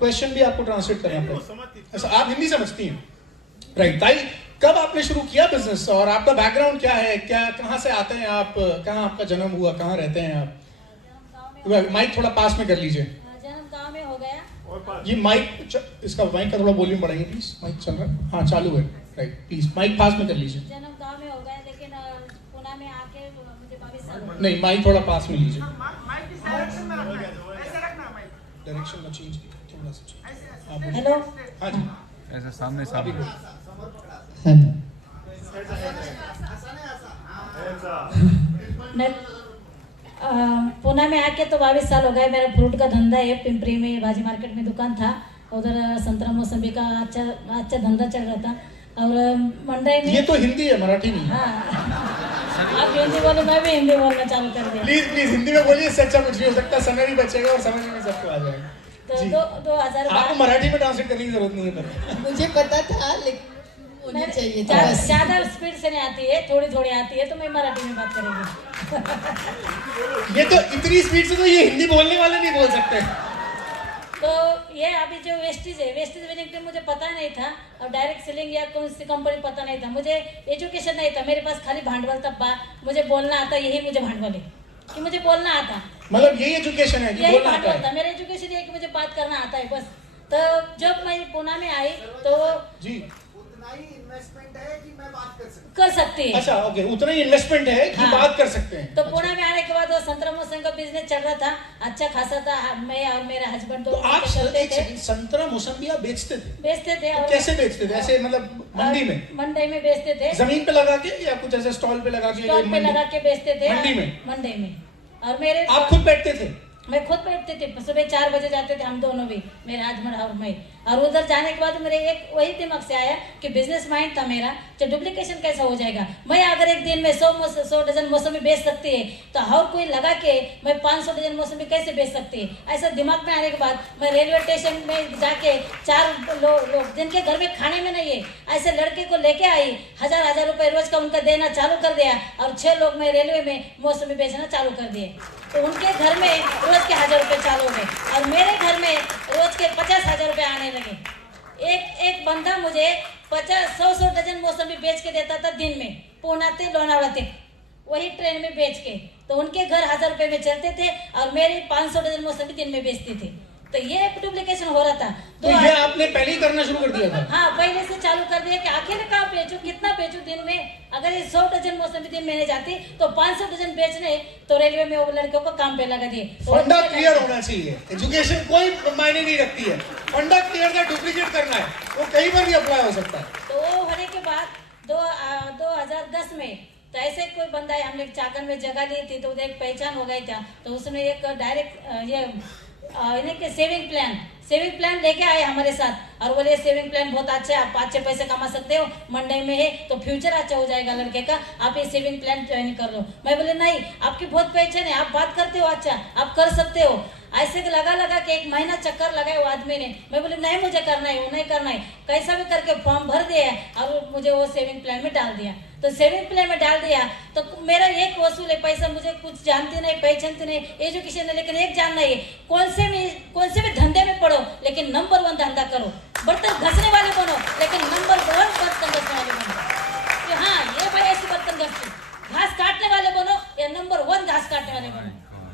Question भी आपको translate करना पड़ेगा। अच्छा, आप हिंदी समझती हैं, राइट। ताई, कब आपने शुरू किया बिजनेस और आपका बैकग्राउंड क्या है, क्या कहाँ से आते हैं आप, कहाँ आपका जन्म हुआ, कहाँ रहते हैं आप? माइक थोड़ा पास में कर लीजिए। जन्म गांव में हो गया। ये माइक, इसका माइक का थोड़ा वॉल्यूम बढ़ाइए प्लीज। माइक चल रहा है? हाँ चालू है, राइट। प्लीज माइक पास में कर लीजिए। जन्म गांव में हो गया, लेकिन पुणे में आके मुझे 22 साल हो गए। नहीं, माइक थोड़ा पास में लीजिए। डायरेक्शन में चेंज थोड़ा सा। हेलो, हाँ जी, ऐसे सामने सामने मैं पुणे में आके तो 22 साल हो गए। मेरा फ्रूट का धंधा है, पिंपरी में भाजी मार्केट में दुकान था। उधर संतरा मौसमी का अच्छा धंधा चल रहा था। और मंडई में, ये तो हिंदी है, मराठी नहीं है। हाँ, आप हिंदी बोले, मैं भी हिंदी बोलना चालू कर दिया। प्लीज प्लीज हिंदी में बोलिए, इससे अच्छा कुछ नहीं हो सकता। समय भी बचेगा और समझ में सबको आ जाएगा। तो जी। 2012 आपको मराठी में ट्रांसलेट करने की जरूरत नहीं है पर। मुझे पता था, लेकिन होनी चाहिए था बस। ज्यादा स्पीड से नहीं आती है, थोड़ी थोड़ी आती है, तो मैं मराठी में बात करेंगी। ये तो इतनी स्पीड से तो ये हिंदी बोलने वाले नहीं बोल सकते। तो ये अभी जो वेस्टेज है, वेस्टेज विनिंग टीम मुझे पता नहीं था, और डायरेक्ट सेलिंग या कौन सी कंपनी पता नहीं था। मुझे एजुकेशन नहीं था, मेरे पास खाली भांडवल था। मुझे बोलना आता, यही मुझे भांडवल है कि मुझे बोलना आता। मतलब यही एजुकेशन है कि यही बोलना आता भांडवल था है? मेरा एजुकेशन, ये कि मुझे बात करना आता है बस। तो जब मैं पुणे में आई तो जी, उतना ही इन्वेस्टमेंट है कि मैं बात कर सकती है। अच्छा ओके, उतना ही इन्वेस्टमेंट है कि हाँ। बात कर सकते हैं। तो अच्छा। पुणे में आने के बाद वो संतरा मौसम का बिजनेस चल रहा था, अच्छा खासा था। मैं और मेरा हस्बैंड तो आप करते थे, संतरा मौसम्बी आप बेचते थे? बेचते थे। और कैसे बेचते थे? ऐसे मतलब मंडी में? मंडी में बेचते थे, जमीन पे लगा के या कुछ ऐसे स्टॉल पे लगा के? स्टॉल पे लगा के बेचते थे मंडी में? मंडी में। और मेरे आप खुद बैठते थे? मैं खुद बैठते थे, सुबह 4 बजे जाते थे हम दोनों भी, मेरा हस्बैंड और मैं। और उधर जाने के बाद मेरे एक वही दिमाग से आया कि बिजनेस माइंड था मेरा, तो डुप्लीकेशन कैसा हो जाएगा। मैं अगर एक दिन में 100 डजन मौसमी बेच सकती है, तो हर कोई लगा के मैं 500 डजन मौसमी कैसे बेच सकती है। ऐसा दिमाग में आने के बाद मैं रेलवे स्टेशन में जाके 4 लोग जिनके घर में खाने में नहीं है, ऐसे लड़के को लेके आई, 1000 रुपए रोज का उनका देना चालू कर दिया। और 6 लोग मैं रेलवे में मौसमी बेचना चालू कर दिए। तो उनके घर में रोज के 1000 रुपए चालू हो गए, और मेरे घर में रोज के 50,000 रुपए आने लगे। एक बंदा मुझे 100 डजन मौसमी बेच के देता था दिन में, पुणे से लोनावला तक, वही ट्रेन में बेच के। तो उनके घर 1000 रुपए में चलते थे, और मेरे 500 डजन मौसमी दिन में बेचते थे। तो ये डुप्लीकेशन हो रहा था। तो ये आपने पहले ही करना शुरू कर दिया था? हाँ, पहले से चालू कर दिया कि आखिर कहाँ बेचूं, कितना बेचूं दिन में। अगर ये 100 डजन मौसमी दिन में नहीं जाती तो 500 डजन बेचने, तो रेलवे में वो लड़कियों को काम पे लगा दिए। तो फंडा क्लियर होना चाहिए। एजुकेशन कोई मायने नहीं रखती है, फंडा क्लियर था। डुप्लीकेट करना है वो कहीं पर भी अप्लाई हो सकता है। तो वो होने के बाद 2010 में तो ऐसे कोई बंदा है, हमने चाकन में जगह ली थी, तो उधर एक पहचान हो गई था। तो उसने एक डायरेक्ट ये सेविंग प्लान लेके आए हमारे साथ, और बोले सेविंग प्लान बहुत अच्छा है, आप अच्छे पैसे कमा सकते हो, मंडी में है तो फ्यूचर अच्छा हो जाएगा लड़के का, आप ये सेविंग प्लान ज्वाइन कर लो। मैं बोले नहीं, आपकी बहुत पहचान है, आप बात करते हो, अच्छा आप कर सकते हो। ऐसे लगा के 1 महीना चक्कर लगाए वो आदमी ने। मैं बोले नहीं, मुझे करना है, वो नहीं करना है, कैसा भी करके फॉर्म भर दिया, और मुझे वो सेविंग प्लान में डाल दिया। तो सेविंग प्लान में डाल दिया तो मेरा एक वसूल है पैसा, मुझे कुछ जानती नहीं, पहचानती नहीं, एजुकेशन है, लेकिन एक जानना है, कौन से भी धंधे में पढ़ो, लेकिन नंबर 1 धंधा करो। बर्तन घसने वाले बनो, लेकिन नंबर 1 बर्तन घसने वाले बनो। कि हाँ, ये भाई ऐसे बर्तन घसते, घास काटने वाले बनो या नंबर 1 घास काटने वाले बनो,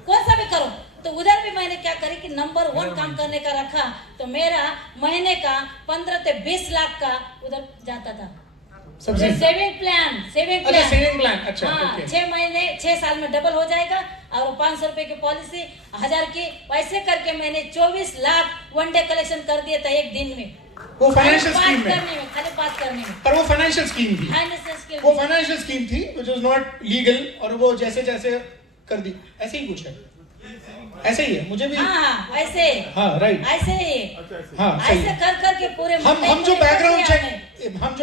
कौन सा भी करो। तो उधर भी मैंने क्या करी कि नंबर 1 काम करने का रखा, तो मेरा महीने का 15 से 20 लाख का उधर जाता था। सेविंग प्लान सेविंग प्लान, अच्छा। हाँ, 6 साल में डबल हो जाएगा, और 500 रुपए की पॉलिसी, 1000 की, वैसे करके मैंने 24 लाख वन डे कलेक्शन कर दिया था एक दिन में। वो फाइनेंशियल स्कीम में, खाली बात करने में। पर वो फाइनेंशियल स्कीम थी, वो फाइनेंशियल स्कीम थी which was not legal, और वो जैसे कर दी, ऐसे ही कुछ है, ऐसे ही है। मुझे भी हाँ, ऐसे, हाँ राइट, ऐसे ही, हाँ ऐसे कर के पूरे हम जो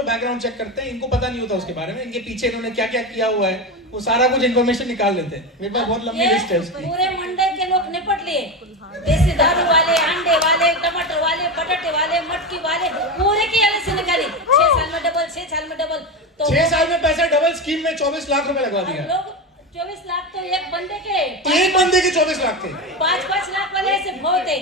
बैकग्राउंड चेक करते हैं, इनको पता नहीं होता उसके बारे में, इनके पीछे इन्होंने क्या क्या किया हुआ है, वो सारा कुछ इन्फॉर्मेशन निकाल लेते हैं। मेरे पास बहुत लंबी लिस्ट है उसकी। पूरे मंडे के लोग निपट लिए, देसी दारू वाले, अंडे वाले, टमाटर वाले, बटाटे वाले, मटकी वाले, पूरे की अलग से निकाली। 6 साल में डबल, 6 साल में डबल। तो 6 साल में पैसा डबल, स्कीम में 24 लाख रुपए लगवा दिया। लोग 24 लाख तो एक बंदे के, एक बंदे के 24 लाख थे। 5-5 लाख वाले ऐसे बहुत है।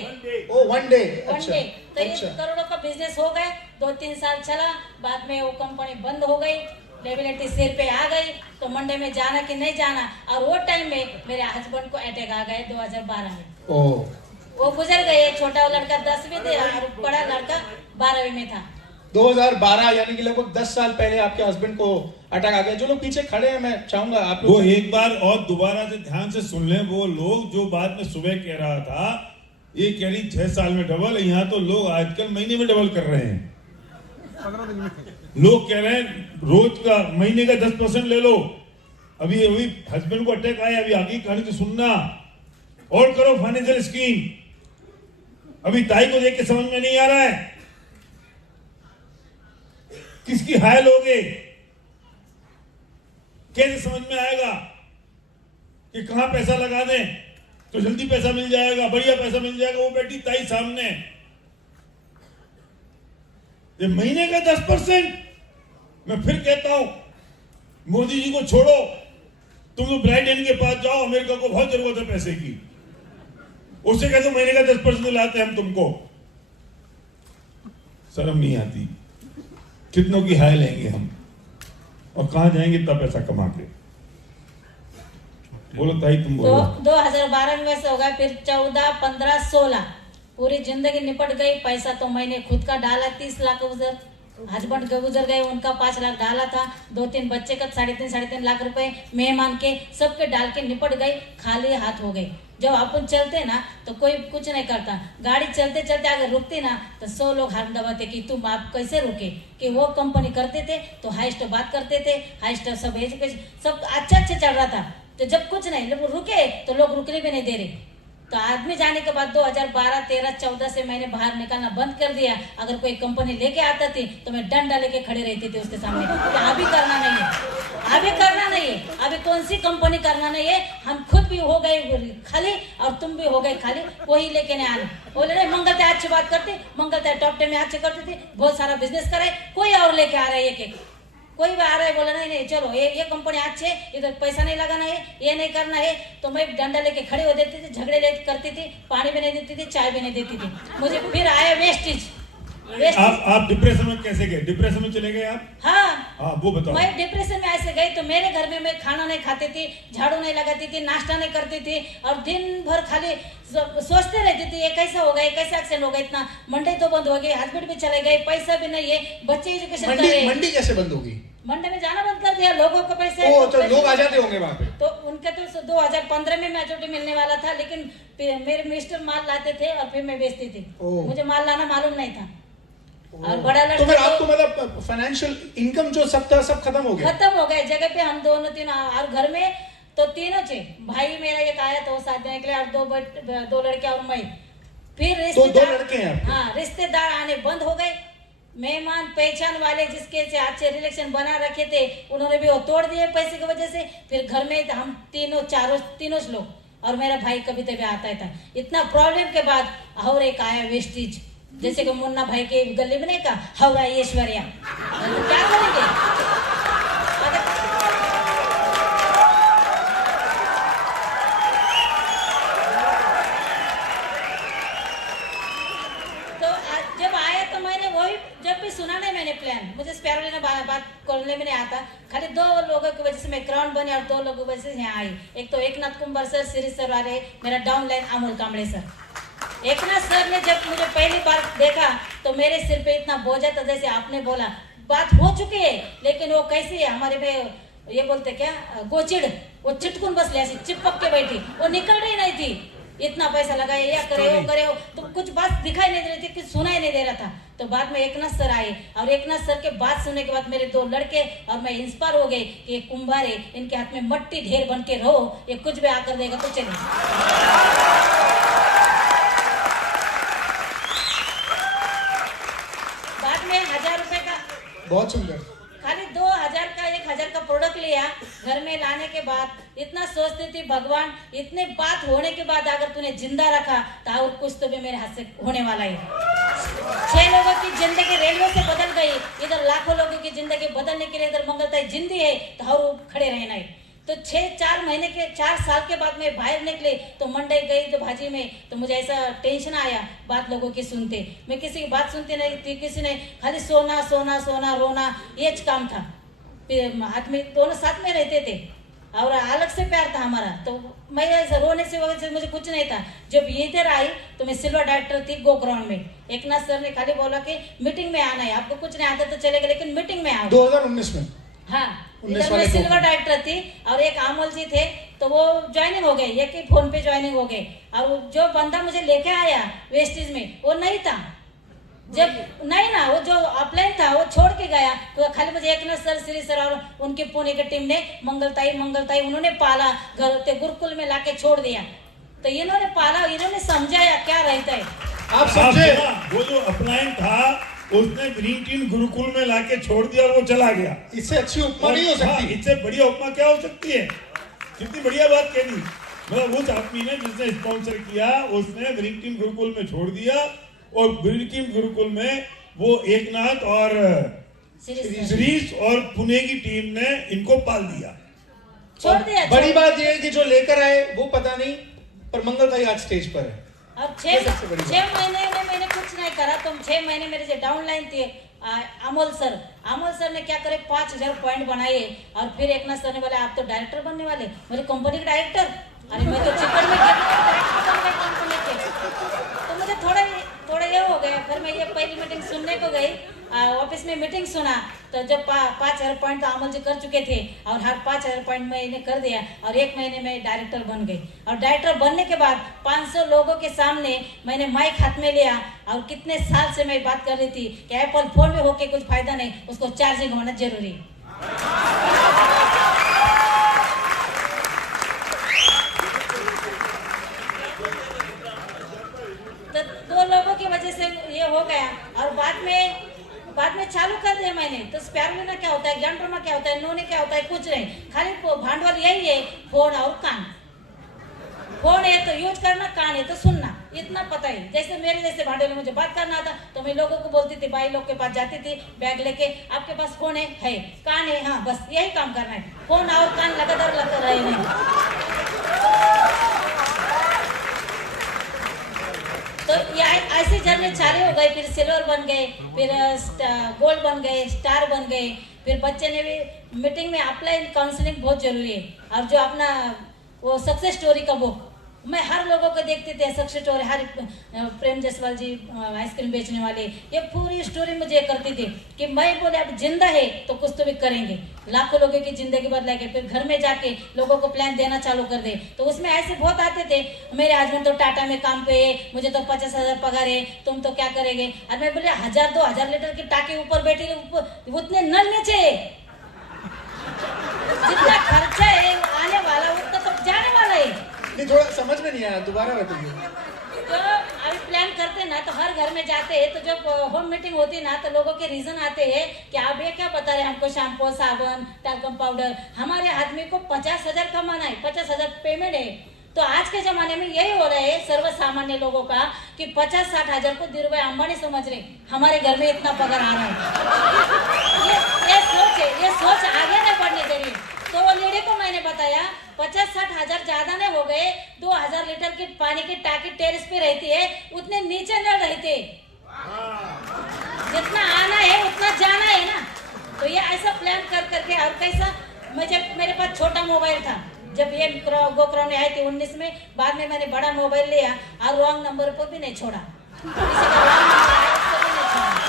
ओ वन डे। वन अच्छा डे तो ये अच्छा। करोड़ों का बिजनेस हो गए। 2-3 साल चला, बाद में वो कंपनी बंद हो गई, लायबिलिटी सिर पे आ गई, तो मंडे में जाना कि नहीं जाना। और वो टाइम में मेरे हस्बैंड को अटैक आ गए 2012 में। ओ वो गुजर गए। छोटा लड़का 10वीं थे और बड़ा लड़का 12वीं में था। 2012 यानी कि लगभग 10 साल पहले आपके हस्बैंड को अटैक आ गया। जो लोग पीछे खड़े हैं, मैं चाहूंगा आप वो लोग एक बार और दोबारा से ध्यान से सुन लें। वो लोग जो बाद में सुबह कह रहा था, ये कह रही 6 साल में डबल, यहाँ तो लोग आजकल महीने में डबल कर रहे हैं। 15 दिन में। लोग कह रहे हैं रोज का, महीने का 10% ले लो। अभी अभी हस्बैंड को अटैक आया, अभी आगे कहानी तो सुनना और करो फाइनेंशियल स्कीम। अभी ताई को देख के समझ में नहीं आ रहा है किसकी हाय लोगे, कैसे समझ में आएगा कि कहां पैसा लगा दें तो जल्दी पैसा मिल जाएगा, बढ़िया पैसा मिल जाएगा। वो बैठी ताई सामने, ये महीने का 10%। मैं फिर कहता हूं, मोदी जी को छोड़ो, तुम तो ब्राइडेन के पास जाओ, अमेरिका को बहुत जरूरत है पैसे की, उससे कहते महीने का 10% लाते हैं हम तुमको। शर्म नहीं आती? कितनों की हाय लेंगे हम और कहां जाएंगे इतना पैसा कमा के? बोलो ताई, तुम तो बोलो। 2012 में वैसे हो गया, फिर 14, 15, 16 पूरी जिंदगी निपट गई। पैसा तो मैंने खुद का डाला 30 लाख उधर, हस्बैंड के गुजर गए, उनका 5 लाख डाला था, 2-3 बच्चे का 3.5 लाख रुपए मेहमान के सबके डाल के निपट गई। खाली हाथ हो गई। जब अपन चलते ना तो कोई कुछ नहीं करता। गाड़ी चलते चलते अगर रुकती ना तो 100 लोग हाथ दबाते कि तुम आप कैसे रुके। कि वो कंपनी करते थे तो हाईस्ट बात करते थे, हाईस्ट सब एजुकेशन सब अच्छा चल रहा था। तो जब कुछ नहीं लोग रुके तो लोग रुकने भी नहीं दे रहे। तो आदमी जाने के बाद 2012, 13, 14 से मैंने बाहर निकलना बंद कर दिया। अगर कोई कंपनी लेके आता थी तो मैं डंडा लेके खड़े रहती थी उसके सामने कि अभी करना नहीं है, अभी करना नहीं है, अभी कौन सी कंपनी करना नहीं है। हम खुद भी हो गए खाली और तुम भी हो गए खाली, कोई लेके नहीं आना। बोले नहीं, मंगलता अच्छी बात करती, मंगलता टॉप 10 में अच्छे करती थी, बहुत सारा बिजनेस करे, कोई और लेके आ रहा है एक कोई भी आ रहा है। बोला नहीं नहीं चलो ये कंपनी अच्छी है, इधर पैसा नहीं लगाना है, ये नहीं करना है। तो मैं डंडा लेके खड़े हो देती थी, झगड़े करती थी, पानी भी नहीं देती थी, चाय भी नहीं देती थी। मुझे फिर आया वेस्टेज। आप डिप्रेशन में कैसे गए? डिप्रेशन में चले गए आप? हाँ, वो बताओ। मैं डिप्रेशन में ऐसे गई तो मेरे घर में मैं खाना नहीं खाती थी, झाड़ू नहीं लगाती थी, नाश्ता नहीं करती थी और दिन भर खाली सोचते रहती थी ये कैसा होगा, ये कैसा एक्सीडेंट होगा। इतना मंडी तो बंद हो गई, हस्बैंड भी चले गए, पैसा भी नहीं है, बच्चे एजुकेशन कर रहे हैं। मंडी कैसे बंद होगी? मंडी में जाना बंद कर दिया, लोगों को पैसे तो लोग आ जाते होंगे वहां पे। तो उनके तो 2015 में मैच्योरिटी मिलने वाला था, लेकिन मेरे मिस्टर माल लाते थे और फिर मैं बेचती थी। मुझे माल लाना मालूम नहीं था। और बड़ा लड़का तो फिर आपको मतलब फाइनेंशियल इनकम जो सब था सब खत्म हो गया? खत्म हो गए। जगह पे हम दोनों तीनों और घर में तो तीनों थे। भाई मेरा एक आया था वो साथ देने के लिए और दो लड़के और मैं। फिर दो लड़के हैं आपके? हाँ, रिश्तेदार आने बंद हो गए। मेहमान पहचान वाले जिसके से अच्छे रिलेशन बना रखे थे उन्होंने भी वो तोड़ दिए पैसे की वजह से। फिर घर में हम तीनों लोग और मेरा भाई कभी तभी आता था। इतना प्रॉब्लम के बाद और एक आया वेस्टेज, जैसे कि मुन्ना भाई के गले में नहीं का हौरा ऐश्वर्या। तो क्या करेंगे? तो जब आया तो मैंने वही जब भी सुना नहीं मैंने प्लान। मुझे स्पैरोली बात करने में नहीं आता। खाली 2 लोगों की वजह से मैं क्राउन बने और 2 लोगों की वजह से यहाँ आई। एक तो Eknath comber sir, series sir वाले, मेरा down line Amol Kambade sir. Eknath sir ने जब मुझे पहली बार देखा तो मेरे सिर पे इतना बोझा था, जैसे आपने बोला बात हो चुकी है लेकिन वो कैसी है हमारे में ये बोलते क्या गोचिड़, वो चिटकुन बस ऐसी चिपक के बैठी, वो निकल रही नहीं थी। इतना पैसा लगाए या करे वो करे वो, तो कुछ बात दिखाई नहीं दे रही थी, कुछ सुनाई नहीं दे रहा था। तो बाद में एकनाथ सर आए और एकनाथ सर के बात सुनने के बाद मेरे 2 लड़के और मैं इंस्पायर हो गए कि ये कुंभार है, इनके हाथ में मट्टी ढेर बन के रहो, ये कुछ भी आकर देगा तो चलिए। बाद में 1000 रुपए का, बहुत सुंदर, खाली 2000 का 1000 का प्रोडक्ट लिया। घर में लाने के बाद इतना सोचती थी भगवान इतने बात होने के बाद अगर तूने जिंदा रखा तो और कुछ तो भी मेरे हाथ से होने वाला है। 6 लोगों की जिंदगी रेलवे से बदल गई, इधर लाखों लोगों की जिंदगी बदलने के लिए इधर मंगलताई जिंदी है तो और खड़े रहना है। तो 4 साल के बाद मैं बाहर निकले तो मंडई गई तो भाजी में, तो मुझे ऐसा टेंशन आया बात लोगों की सुनते। मैं किसी की बात सुनती नहीं थी, किसी ने खाली सोना सोना सोना रोना, ये काम था। आदमी दोनों साथ में रहते थे और अलग से प्यार था हमारा। तो मैं ऐसा रोने से वजह से मुझे कुछ नहीं था। जब ये इधर आई तो मैं सिल्वर डायरेक्टर थी गो ग्राउंड में। एकनाथ सर ने खाली बोला कि मीटिंग में आना है, आपको कुछ नहीं आता तो चलेगा लेकिन मीटिंग में आओ। 2019 में हाँ, 19 इधर वाले मैं को। सिल्वर डायरेक्टर थी और एक अमोल जी थे, तो वो ज्वाइनिंग हो गए, एक ही फोन पे ज्वाइनिंग हो गए। और वो जो बंदा मुझे लेके आया वेस्टेज में वो नहीं था, जब नहीं ना वो जो अपलाइन था वो छोड़ के गया। तो खाली मुझे एकनाथ सर, श्री सर और उनके पुणे की टीम ने मंगलताई उन्होंने पाला, घर ते गुरुकुल में लाके छोड़ दिया। तो इन्होंने पाला, इन्होंने समझाया क्या रहता है। आप समझे? वो जो अपलाइन था उसने ग्रीन टीम गुरुकुल में लाके छोड़ दिया और वो चला गया। इससे अच्छी उपमा नहीं हो हाँ, सकती। इससे बढ़िया उपमा क्या हो सकती है? कितनी बढ़िया बात कह दी। मतलब उस आदमी ने जिसने स्पॉन्सर किया उसने ग्रीन टीम गुरुकुल में छोड़ दिया और ग्रीन टीम गुरुकुल में वो एकनाथ और श्रीश और पुणे की टीम ने इनको पाल दिया, छोड़ दिया। बड़ी बात यह है कि जो लेकर आए वो पता नहीं, पर मंगलताई आज स्टेज पर है। और ये सबसे बड़ी 6 महीने में मैंने कुछ नहीं करा। तो 6 महीने मेरे जो डाउनलाइन थे अमोल सर ने क्या करे 5000 पॉइंट बनाए। और फिर एकनाथ सर ने बोला आप तो डायरेक्टर बनने वाले, मेरी कंपनी का डायरेक्टर। अरे मैं तो चिकन में डायरेक्टर बन गई कंपनी के। तो मुझे थोड़ा ये हो गया। फिर मैं ये पहली मीटिंग सुनने को गई, ऑफिस में मीटिंग सुना। तो जब 5000 पॉइंट तो अमोल जी कर चुके थे और हर 5000 पॉइंट में इन्हें कर दिया और 1 महीने में डायरेक्टर बन गई। और डायरेक्टर बनने के बाद 500 लोगों के सामने मैंने माइक हाथ में लिया और कितने साल से मैं बात कर रही थी कि एप्पल फोन में होके कुछ फायदा नहीं, उसको चार्जिंग होना जरूरी। तो 2 लोगों की वजह से ये हो गया। और बाद में चालू कर दिया मैंने। तो स्पैरुलिना क्या होता है, ग्लैंड्रोमा क्या होता है, नोने क्या होता है, कुछ नहीं, खाली भांडवल यही है, फोन और कान। फोन है तो यूज करना, कान है तो सुनना, इतना पता ही। जैसे मेरे जैसे भांडवल में मुझे बात करना था तो मैं लोगों को बोलती थी, भाई लोग के पास जाती थी बैग लेके, आपके पास फोन है कान है, हाँ बस यही काम करना है, फोन और कान लगातार लगा रहे नहीं। तो ये ऐसी जर्नी चालू हो गई। फिर सिल्वर बन गए, फिर गोल्ड बन गए, स्टार बन गए। फिर बच्चे ने भी मीटिंग में ऑफलाइन काउंसलिंग बहुत जरूरी है। और जो अपना वो सक्सेस स्टोरी का बुक मैं हर लोगों को देखते थे, सक्सेस स्टोरी, हर प्रेम जायसवाल जी आइसक्रीम बेचने वाले, ये पूरी स्टोरी मुझे करती थी कि मैं बोले अब जिंदा है तो कुछ तो भी करेंगे, लाखों लोगों की जिंदगी बदलाएंगे। फिर घर में जाके लोगों को प्लान देना चालू कर दे। तो उसमें ऐसे बहुत आते थे, मेरे हस्बैंड तो टाटा में काम पे है, मुझे तो 50,000 पगार है, तुम तो क्या करेंगे। और मैं बोले 1000-2000 लीटर की टाके ऊपर बैठी, उतने नल नीचे है, जितना खर्चा है आने वाला उतना तो जाने वाला है। नहीं, थोड़ा समझ में नहीं आया, दोबारा बताइए। तो अभी प्लान करते ना तो हर घर में जाते हैं, तो जब होम मीटिंग होती ना तो लोगों के रीजन आते हैं कि आप ये क्या बता रहे हैं हमको, शैम्पू, साबुन, टैल्कम पाउडर। हमारे आदमी को 50,000 कमाना है, 50,000 पेमेंट है। तो आज के जमाने में यही हो रहा है सर्व सामान्य लोगों का कि 50-60 हजार को धीरू भाई अंबानी समझ रहे, हमारे घर में इतना पगार आ रहा है। ये सोच है, ये सोच आगे नहीं बढ़ने दे रही। तो वो लेडी को मैंने बताया 50-60 हजार ज्यादा नहीं हो गए, 2000 लीटर की पानी की टाकी टेरेस पे रहती है, उतने नीचे न रहते, जितना आना है उतना जाना है ना। तो ये ऐसा प्लान कर करके। और कैसा, मेरे पास छोटा मोबाइल था जब ये गोक्राउंड में आई थी 19 में, बाद में मैंने बड़ा मोबाइल लिया और रॉन्ग नंबर पर भी नहीं छोड़ा, किसी का रॉन्ग नंबर आया उसको भी नहीं छोड़ा।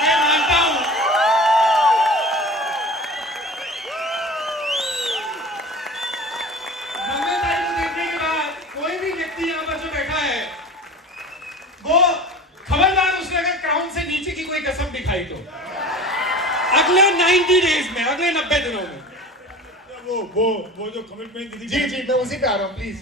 मैं मानता हूं मंगलताई को देखने के बाद कोई भी व्यक्ति यहाँ पर जो बैठा है वो खबरदार, उसने अगर क्राउन से नीचे की कोई कसम दिखाई तो अगले 90 डेज में, अगले 90 दिनों में वो जो कमिटमेंट दी थी, जी मैं उसी पे आ रहा हूँ प्लीज।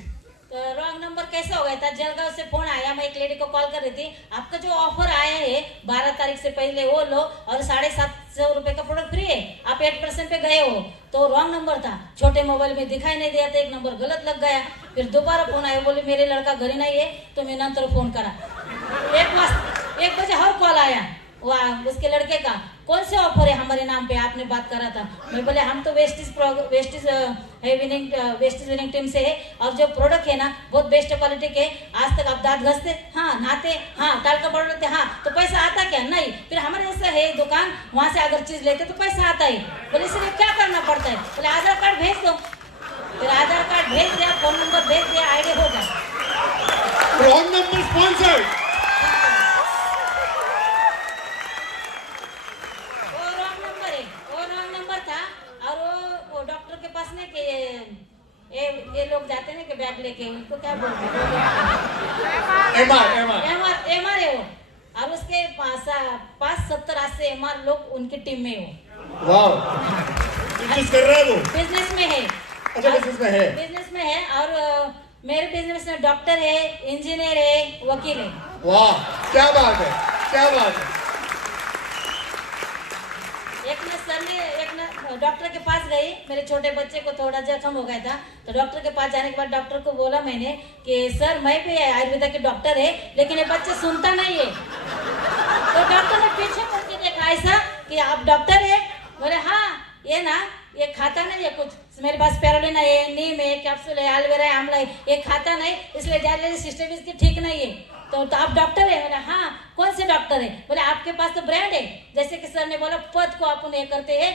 तो रॉन्ग नंबर कैसा हो गया था, जलगांव से फोन आया, मैं एक लेडी को कॉल कर रही थी, आपका जो ऑफर आया है 12 तारीख से पहले वो लो और 750 रुपए का प्रोडक्ट फ्री है, आप 8% पे गए हो। तो रॉन्ग नंबर था, छोटे मोबाइल में दिखाई नहीं दिया था, एक नंबर गलत लग गया। फिर दोबारा फोन आया, बोले मेरे लड़का घर ही नहीं है, तो मैं नंतर फोन करा। 1 बजे हर कॉल आया उसके लड़के का, कौन से ऑफर है हमारे नाम पे, आपने बात करा था। मैं बोले हम तो वेस्टिज विनिंग टीम से है और जो प्रोडक्ट है ना बहुत बेस्ट क्वालिटी के। आज तक आप दांत घसते, हाँ, नहाते, हाँ, टाल का पाउडर लेते, हाँ, तो पैसा आता क्या? नहीं। फिर हमारे ऐसा है दुकान, वहां से अगर चीज लेते तो पैसा आता है। बोले इसलिए क्या करना पड़ता है? बोले आधार कार्ड भेज दो। फिर आधार कार्ड भेज दिया, फोन नंबर भेज दिया, आईडी हो गया। Wrong number sponsored. वो डॉक्टर के पास नहीं कि ये लोग जाते हैं कि बैग लेके, उनको क्या बोलते हैं, एमआर है वो। और उसके पास 70-80 एमआर लोग उनकी टीम में हो। वाह, बिजनेस कर रहा है वो, बिजनेस में है। अच्छा, बिजनेस में है। और मेरे बिजनेस में डॉक्टर है, इंजीनियर है, वकील है। वाह, क्या बात है, क्या बात है। एक डॉक्टर के पास गई, मेरे छोटे बच्चे को थोड़ा जख्म हो गया था, तो डॉक्टर के पास जाने के बाद डॉक्टर को बोला मैंने कि सर मैं भी आयुर्वेदा के डॉक्टर है, लेकिन ये बच्चा सुनता नहीं है। तो डॉक्टर ने पीछे मुड़ के देखा ऐसा कि आप डॉक्टर है? बोले हाँ, ये ना ये खाता नहीं है कुछ, मेरे पास पेरोलिन है, नीम है, कैप्सूल है, एलोवेरा है, आंवला है, ये खाता नहीं, इसलिए डायलिसिस सिस्टम इसकी ठीक नहीं है। तो आप डॉक्टर है? बोले हाँ। कौन से डॉक्टर है? बोले आपके पास तो ब्रांड है, जैसे कि सर ने बोला पद को अपन ये करते हैं,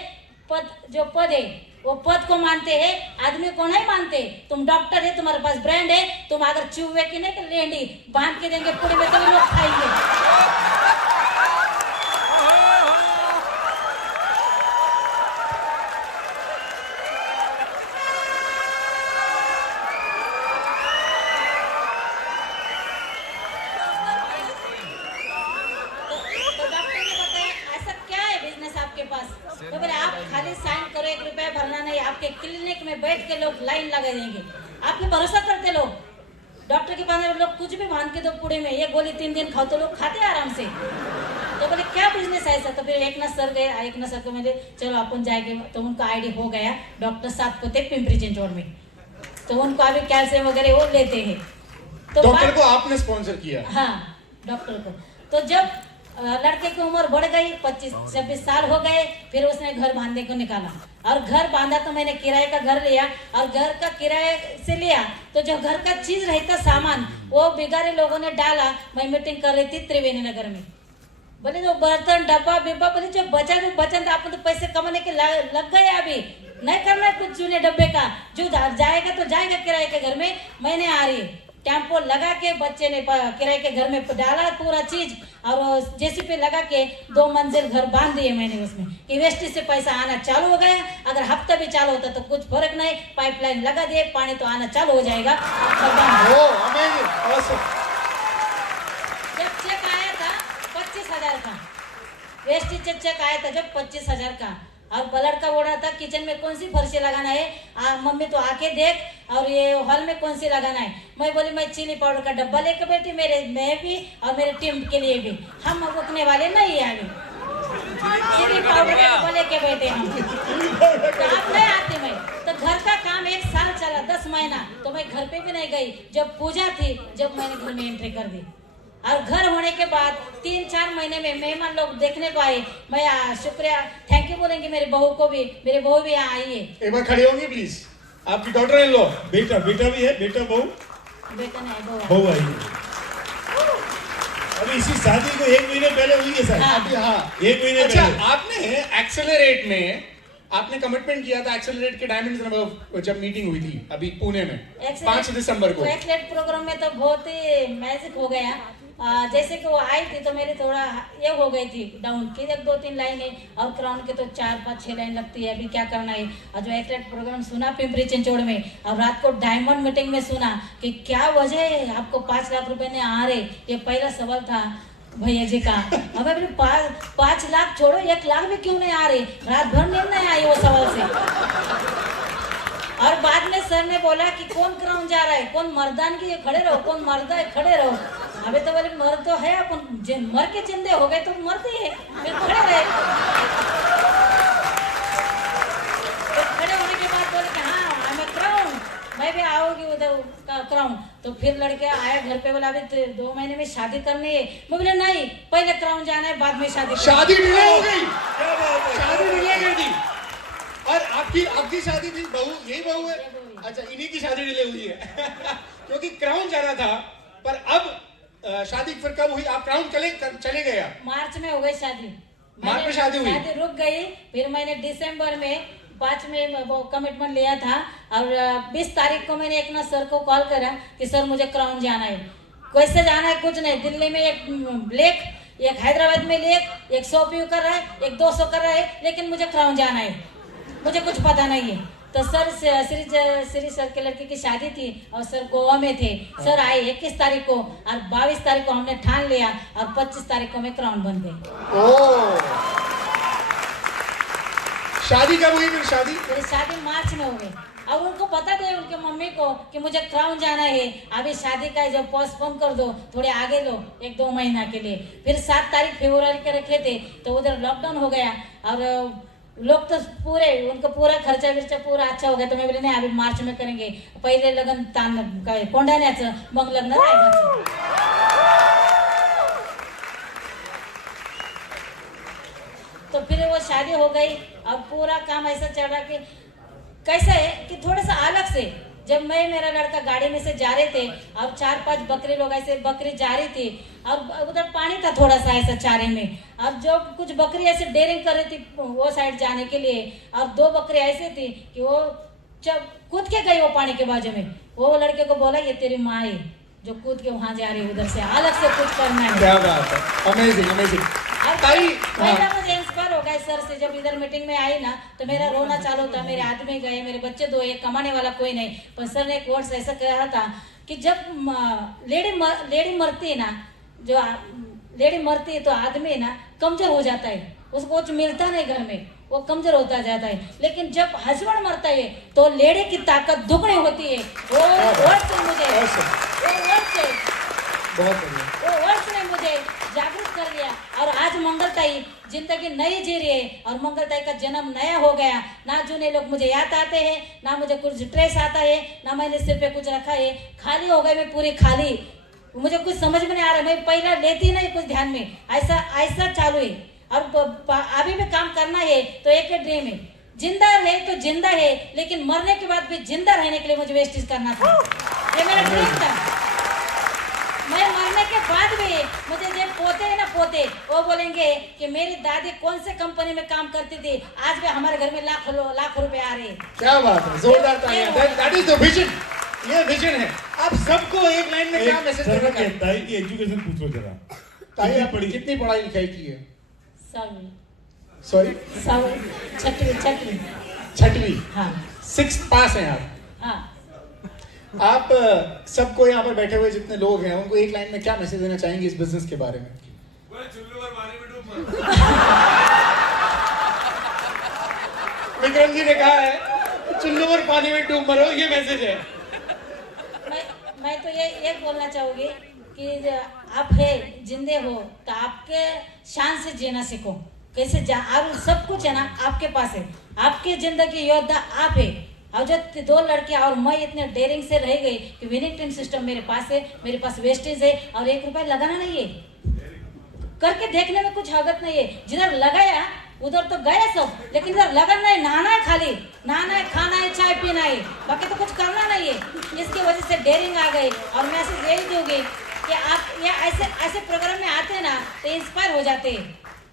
पद जो पद है वो पद को मानते हैं, आदमी को नहीं मानते। तुम डॉक्टर है, तुम्हारे पास ब्रांड है, तुम अगर चूहे की नहीं लेंडी बांध के देंगे पूरी में, तो लोग खाएंगे। तो बोले आप खाली साइन करो, 1 रुपया भरना नहीं, आपके क्लिनिक में बैठ के लोग लाइन लगा देंगे। आप पे भरोसा करते लोग, डॉक्टर के पास लोग कुछ भी बांध के दो पूरे में, ये गोली 3 दिन खाओ तो लोग खाते हैं आराम से। तो बोले क्या बिजनेस है ऐसा? तो फिर एकनाथ सर गए, एकनाथ सर को मैंने चलो अपन जाएंगे, तो उनका आईडी हो गया डॉक्टर सातपुते पिंपरी चिंचवड में, तो उनको अभी कैल्शियम वगैरह वो लेते हैं। तो डॉक्टर को आपने स्पॉन्सर किया? हाँ, डॉक्टर को। तो जब लड़के की उम्र बढ़ गई, 25-26 साल हो गए, फिर उसने घर बांधने को निकाला, और घर बांधा तो मैंने किराए का घर लिया, और घर का किराए से लिया तो जो घर का चीज रहता सामान वो बिगाड़े लोगों ने डाला। मैं मीटिंग कर रही थी त्रिवेणी नगर में, बोले जो बर्तन डब्बा बिब्बा, बोले जो बचा जो बचन आप तो पैसे कमाने के लग गए, अभी नहीं करना है कुछ चूने डब्बे का, जो जाएगा तो जाएगा किराए के घर में। मैंने आ रही टेम्पो लगा के बच्चे ने किराए के घर में डाला पूरा चीज, और जेसीपी लगा के 2 मंजिल घर बांध दिए मैंने उसमें, कि वेस्टी से पैसा आना चालू हो गया। अगर हफ्ता भी चालू होता तो कुछ फर्क नहीं, पाइपलाइन लगा दिए, पानी तो आना चालू हो जाएगा। जब चेक आया था 25,000 का, वेस्टी चेक आया था जब 25,000 का, और बलड़ का बोला था किचन में कौन सी फर्शी लगाना है, मम्मी तो आके देख, और ये हॉल में कौन सी लगाना है। मैं बोली मैं चिली पाउडर का डब्बा लेके बैठी, मैं भी और मेरे टीम के लिए भी, हम रुकने वाले नहीं है अभी, चिली पाउडर का डब्बा लेके बैठे हम। तो आप नहीं आती मैं, तो घर का काम 1 साल चला, 10 महीना, तो मैं घर पे भी नहीं गई। जब पूजा थी, जब मैंने घर में एंट्री कर दी, और घर होने के बाद 3-4 महीने में मेहमान लोग देखने को आए। मैं शुक्रिया थैंक यू बोलेंगे मेरी बहू को भी, मेरी बहू भी यहाँ आई है। एक बार खड़ी होंगी प्लीज, आपकी डॉटर इन लॉ। बेटा भी है, बेटा बहू बहू आई है। अभी इसी शादी को 1 महीने पहले हुई है सर। हाँ, 1 महीने अच्छा, पहले। आपने एक्सेलरेट में आपने कमिटमेंट किया था, एक्सेलरेट के डायमंड्स जब मीटिंग हुई थी अभी पुणे में 5 दिसंबर को, एक्सेलरेट प्रोग्राम में तो बहुत ही मैजिक हो गया। जैसे कि वो आई थी तो मेरी थोड़ा ये हो गई थी डाउन की, 1-2-3 लाइनें, और क्राउन के तो 4-5-6 लाइन लगती है, अभी क्या करना है। और जो एक्सेलरेट प्रोग्राम सुना पिंपरी चिंचवड में, और रात को डायमंड मीटिंग में सुना कि क्या वजह है आपको 5 लाख रुपए ने आ रहे, ये पहला सवाल था भैया जी का। हमें बोले 5 लाख छोड़ो, 1 लाख भी क्यों नहीं आ रही, रात भर नींद नहीं आई वो सवाल से। और बाद में सर ने बोला कि कौन क्राउन जा रहा है, कौन मर्दान की खड़े रहो, कौन मर्दा है खड़े रहो। अबे तो बोले मर्द तो है, अपन मर के जिंदे हो गए तो मर्द ही है, फिर खड़े रहे। तो खड़े होने के बाद बोले कि हाँ मैं क्राउन, मैं भी आओगी उधर क्राउन। तो फिर लड़के आया घर पे, बोला अभी 2 महीने में शादी करनी है। मैं बोले नहीं, पहले क्राउन जाना है, बाद में शादी। शादी डिले हो गई, क्या बात है? शादी डिले कर दी। और आपकी शादी भी बहू, यही बहू है? अच्छा, इन्हीं की शादी डिले हुई है क्योंकि क्राउन जाना था। पर अब शादी फिर कब हुई? आप क्राउन चले गए आप? मार्च में हो गई शादी। मार्च में शादी हुई? शादी रुक गई। फिर मैंने दिसंबर में 5 में वो कमिटमेंट लिया था, और 20 तारीख को मैंने एक ना सर को कॉल करा कि सर मुझे क्राउन जाना है। कैसे जाना है कुछ नहीं, दिल्ली में एक लेक, एक हैदराबाद में लेक, एक 100 व्यू कर रहा है, एक 200 कर रहा है, लेकिन मुझे क्राउन जाना है, मुझे कुछ पता नहीं है। तो सर श्री सर के लड़की की शादी थी और सर गोवा में थे। सर आए 21 तारीख को, और 22 तारीख को हमने ठान लिया, और 25 तारीख को मैं क्राउन बन गई। ओह, शादी कब हुई फिर? मेरी शादी मार्च में हो गई, और उनको बता दे उनके मम्मी को कि मुझे क्राउन जाना है, अभी शादी का जब पोस्टपोन कर दो, थोड़े आगे लो 1-2 महीना के लिए। फिर 7 तारीख फरवरी के रखे थे, तो उधर लॉकडाउन हो गया, और लोग तो पूरे उनको पूरा खर्चा विर्चा पूरा अच्छा हो गया। तो मैं बोले नहीं, अभी मार्च में करेंगे, पहिले लग्न ताण काय कोंडाण्याचं, मग लग्न राहायचं। तो फिर वो शादी हो गई, और पूरा काम ऐसा चल रहा कि कैसा है कि थोड़ा सा अलग से, जब मैं मेरा लड़का गाड़ी में से जा रहे थे, और 4-5 बकरी लोग ऐसे बकरी जा रही थी, और उधर पानी था थोड़ा सा ऐसा चारे में, और जो कुछ बकरी ऐसे डेयरिंग कर रही थी वो साइड जाने के लिए, और 2 बकरी ऐसे थी कि वो जब कूद के गई वो पानी के बाजू में, वो लड़के को बोला ये तेरी माँ है जो कूद के वहां जा रही है, उधर से अलग से कुछ करना है। क्या बात है, अमेजिंग अमेजिंग। पहला मुझे इंस्पायर हो गया सर से, जब इधर मीटिंग में आई ना तो मेरा रोना चालू था। मेरे आदमी गए, मेरे बच्चे 2, एक कमाने वाला कोई नहीं, पर सर ने एक वर्ड्स ऐसा कहा था कि जब लेडी मरती है ना, जो लेडी मरती है तो आदमी ना कमजोर हो जाता है, उसको कुछ मिलता नहीं घर में, वो कमजोर होता जाता है। लेकिन जब हस्बैंड मरता है तो लेडी की ताकत दुगनी होती है। वो वर्ड्स ने मुझे वो वर्ड्स ने मुझे जागरूक कर लिया, और आज मंगलताई जिंदगी नई जी रही है, और मंगलताई का जन्म नया हो गया। ना जूने लोग मुझे याद आते हैं, ना मुझे कुछ स्ट्रेस आता है, ना मैंने सिर पे कुछ रखा है, खाली हो गई मैं पूरी खाली, मुझे कुछ समझ में नहीं आ रहा, मैं पहला लेती नहीं कुछ ध्यान में, ऐसा चालू है। और अभी भी काम करना है तो एक ड्रीम है, जिंदा है तो जिंदा है, लेकिन मरने के बाद भी जिंदा रहने के लिए मुझे वेस्टेज करना था, ये मेरा ड्रीम था। मैं मरने के बाद भी मुझे जब पोते है ना पोते, वो बोलेंगे कि मेरी दादी कौन से कंपनी में काम करती थी, आज भी हमारे घर में लाख रुपए आ रहे हैं। क्या बात है, जोरदार तालियां। दैट इज द विजन, ये विजन है। आप सबको एक लाइन में क्या मैसेज देना चाहते हैं? ताई की एजुकेशन पूछो जरा, ताई आपने कितनी पढ़ाई लिखाई की है? 7वीं 6वीं, हाँ 6th पास हैं आप। हाँ। आप सबको यहाँ पर बैठे हुए जितने लोग हैं उनको एक लाइन में क्या मैसेज देना चाहेंगे इस बिजनेस के बारे में? विक्रम जी ने कहा है चुल्लू और पानी में डूब मरो, ये मैसेज है। मैं तो ये बोलना चाहूंगी कि आप है जिंदे हो तो आपके शान से जीना सीखो। कैसे आप सब कुछ है ना आपके पास है, आपकी जिंदगी योद्धा आप है। और जो 2 लड़कियां और मैं इतने डेयरिंग से रह गई कि विनिंग टीम सिस्टम मेरे पास है, मेरे पास वेस्टेज है, और 1 रुपया लगाना नहीं है, करके देखने में कुछ हरकत नहीं है। जिधर लगाया उधर तो गया सब, लेकिन इधर लगन नहीं, नहाना है, खाली नहाना है, खाना है, चाय पीना है, बाकी तो कुछ करना नहीं है। इसकी वजह से डेयरिंग आ गई। और मैसेज यही दूंगी कि आप ये ऐसे प्रोग्राम में आते हैं ना तो इंस्पायर हो जाते हैं।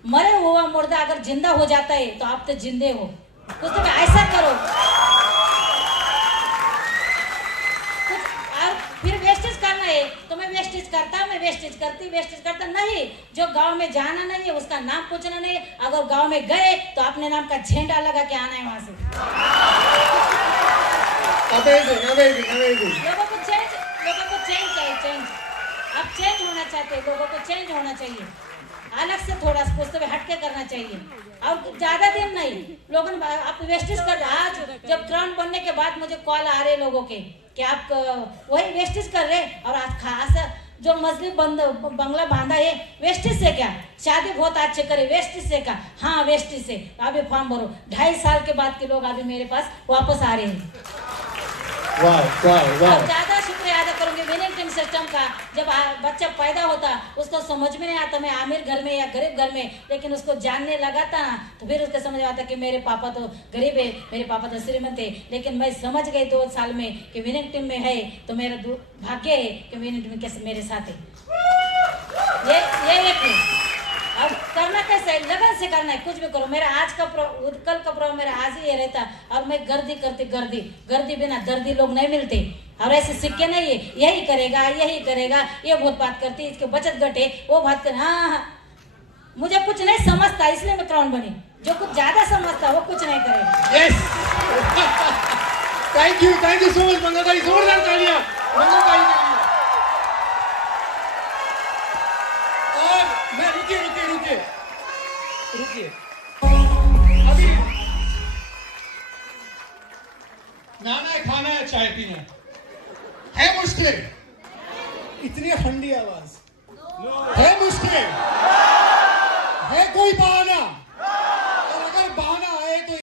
मरे हुआ मुर्दा अगर जिंदा हो जाता है तो आप तो जिंदे हो, कुछ तो ऐसा करो। और फिर वेस्टेज करना है तो मैं वेस्टेज करता, मैं वेस्टेज करता नहीं। जो गांव में जाना नहीं है उसका नाम पूछना नहीं, अगर गांव में गए तो अपने नाम का झंडा लगा के आना है वहां से। लोगों को चेंज चाहिए, चेंज। आप चेंज होना चाहते हैं, लोगों को चेंज होना चाहिए। अलग से थोड़ा सा कुछ तो हटके करना चाहिए और ज्यादा दिन नहीं। लोगों ने आप वेस्टेज कर रहे। आज जब क्राउन बनने के बाद मुझे कॉल आ रहे लोगों के कि आप वही वेस्टेज कर रहे और आज खास जो मजलिस बंगला बांधा है वेस्टेज से क्या, शादी बहुत अच्छे करे वेस्टेज से क्या, हाँ वेस्टेज से अभी फॉर्म भरो। 2.5 साल के बाद के लोग अभी मेरे पास वापस आ रहे हैं। वाह वाह वाह। और ज्यादा शुक्रिया अदा करूंगी विनिंग टीम सिस्टम का। जब बच्चा पैदा होता उसको समझ में नहीं आता मैं अमीर घर में या गरीब घर में, लेकिन उसको जानने लगा था ना तो फिर उसको समझ आता कि मेरे पापा तो गरीब है, मेरे पापा तो श्रीमंत है। लेकिन मैं समझ गई 2 साल में कि विनिंग टीम में है तो मेरा भाग्य है कि विनिंग टीम कैसे मेरे साथ है। ये एक है। अब करना कैसे है, लगन से करना है। कुछ भी करो। मेरा आज का कल का प्रोग्राम मेरा आज ही ये रहता और मैं गर्दी करती गर्दी बिना दर्दी लोग नहीं मिलते। और ऐसे सिक्के नहीं है यही करेगा ये बहुत बात करती इसके बचत घटे वो बात कर। हाँ मुझे कुछ नहीं समझता इसलिए मैं क्राउन बनी। जो कुछ ज्यादा समझता वो कुछ नहीं करेगा। Yes thank you so much Mangal भाई। जोरदार तालियां मंगल भाई के लिए। और मैं रुकिए अभी नाना है खाना है चाय पीना है मुश्किल। इतनी ठंडी आवाज है मुश्किल।